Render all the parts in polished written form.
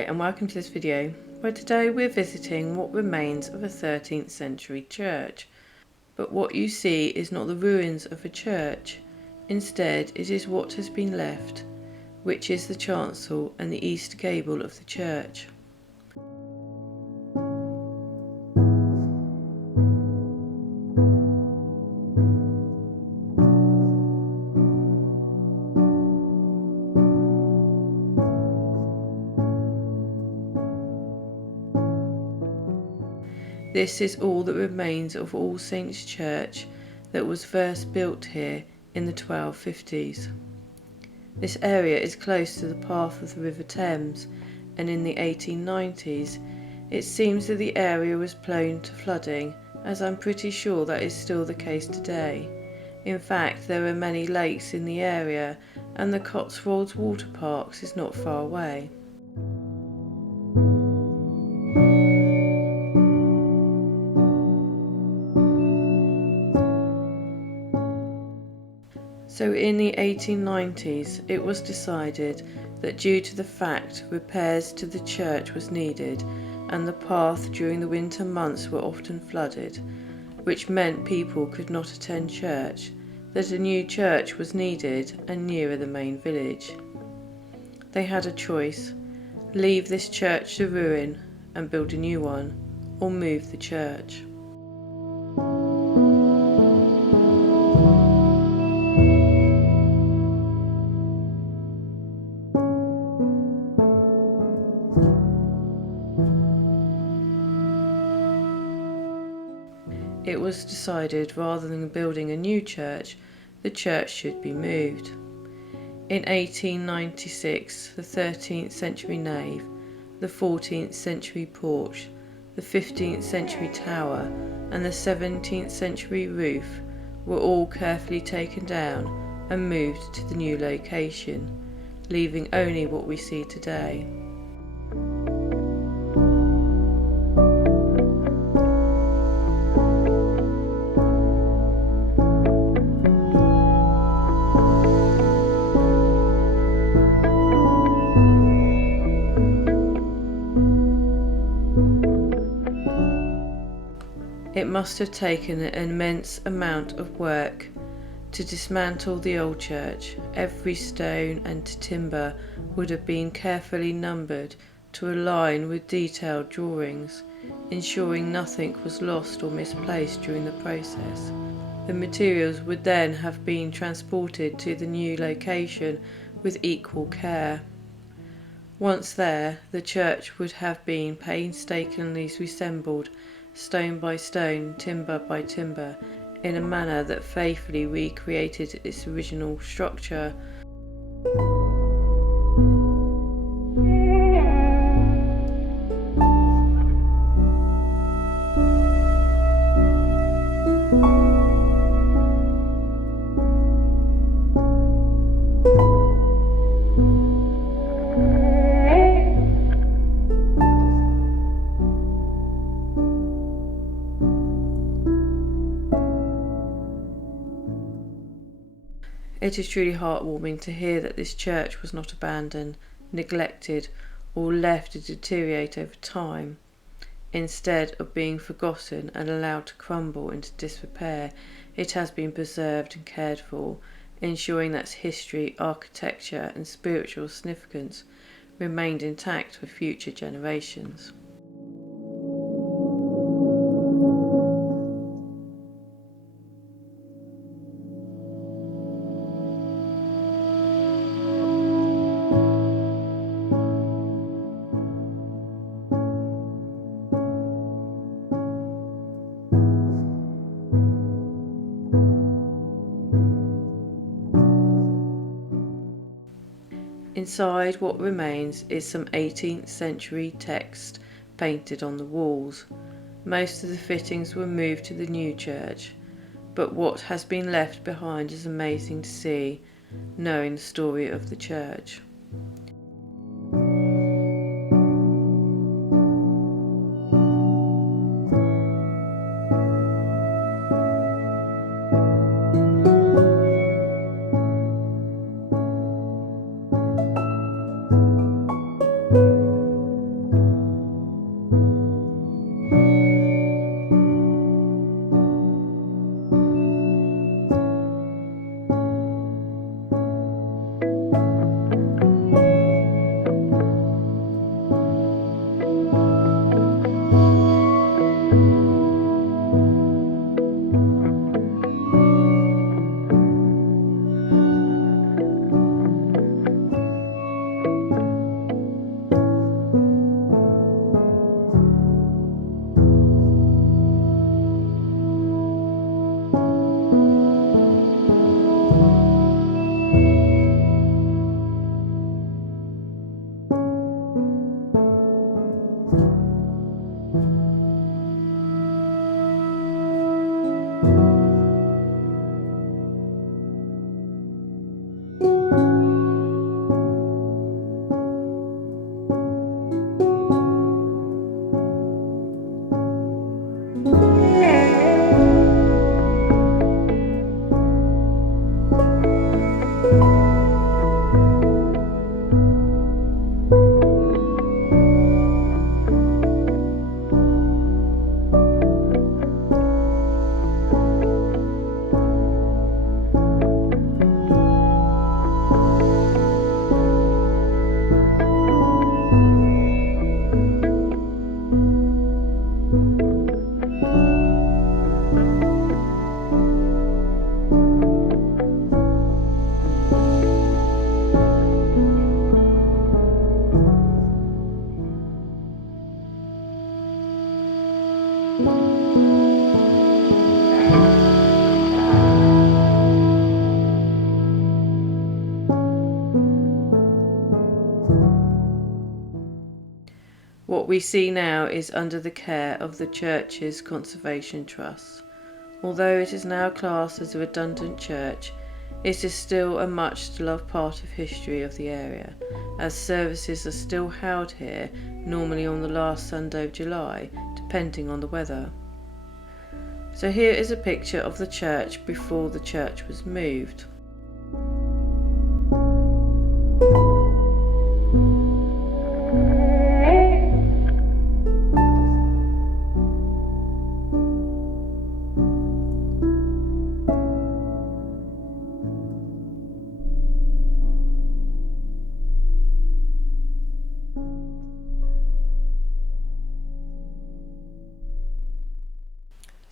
Hi and welcome to this video where today we're visiting what remains of a 13th century church. But what you see is not the ruins of a church, instead it is what has been left, which is the chancel and the east gable of the church. This is all that remains of All Saints' Church that was first built here in the 1250s. This area is close to the path of the River Thames, and in the 1890s it seems that the area was prone to flooding, as I'm pretty sure that is still the case today. In fact, there are many lakes in the area and the Cotswolds Water Parks is not far away. So in the 1890s it was decided that due to the fact repairs to the church was needed and the path during the winter months were often flooded, which meant people could not attend church, that a new church was needed and nearer the main village. They had a choice: leave this church to ruin and build a new one, or move the church. It was decided rather than building a new church, the church should be moved. In 1896, the 13th century nave, the 14th century porch, the 15th century tower and the 17th century roof were all carefully taken down and moved to the new location, leaving only what we see today. It must have taken an immense amount of work to dismantle the old church. Every stone and timber would have been carefully numbered to align with detailed drawings, ensuring nothing was lost or misplaced during the process. The materials would then have been transported to the new location with equal care. Once there, the church would have been painstakingly reassembled, stone by stone, timber by timber, in a manner that faithfully recreated its original structure. It is truly heartwarming to hear that this church was not abandoned, neglected, or left to deteriorate over time. Instead of being forgotten and allowed to crumble into disrepair, it has been preserved and cared for, ensuring that its history, architecture, and spiritual significance remained intact for future generations. Inside, what remains is some 18th century text painted on the walls. Most of the fittings were moved to the new church, but what has been left behind is amazing to see, knowing the story of the church. What we see now is under the care of the church's Conservation Trust. Although it is now classed as a redundant church, it is still a much loved part of history of the area, as services are still held here, normally on the last Sunday of July, depending on the weather. So here is a picture of the church before the church was moved.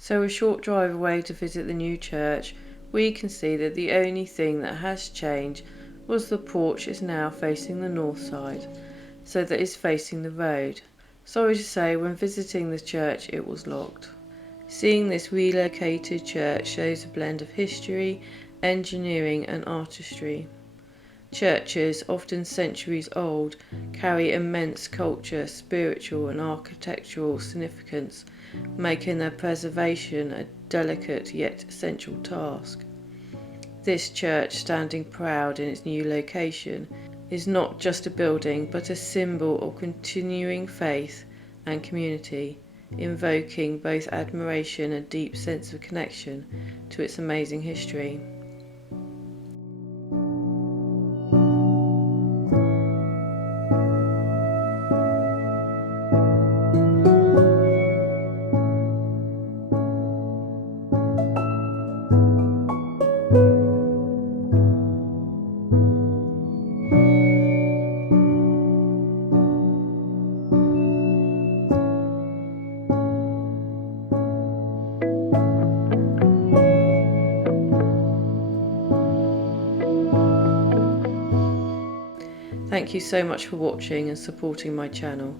So a short drive away to visit the new church, we can see that the only thing that has changed was the porch is now facing the north side, so that it's facing the road. Sorry to say, when visiting the church it was locked. Seeing this relocated church shows a blend of history, engineering and artistry. Churches, often centuries old, carry immense culture, spiritual and architectural significance, making their preservation a delicate yet essential task. This church, standing proud in its new location, is not just a building but a symbol of continuing faith and community, invoking both admiration and deep sense of connection to its amazing history. Thank you so much for watching and supporting my channel.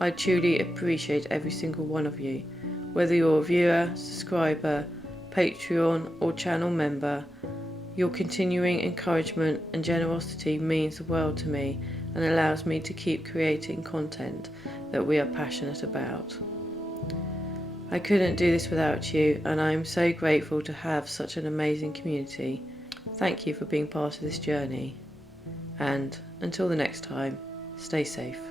I truly appreciate every single one of you. Whether you're a viewer, subscriber, Patreon or channel member, your continuing encouragement and generosity means the world to me and allows me to keep creating content that we are passionate about. I couldn't do this without you, and I am so grateful to have such an amazing community. Thank you for being part of this journey. And until the next time, stay safe.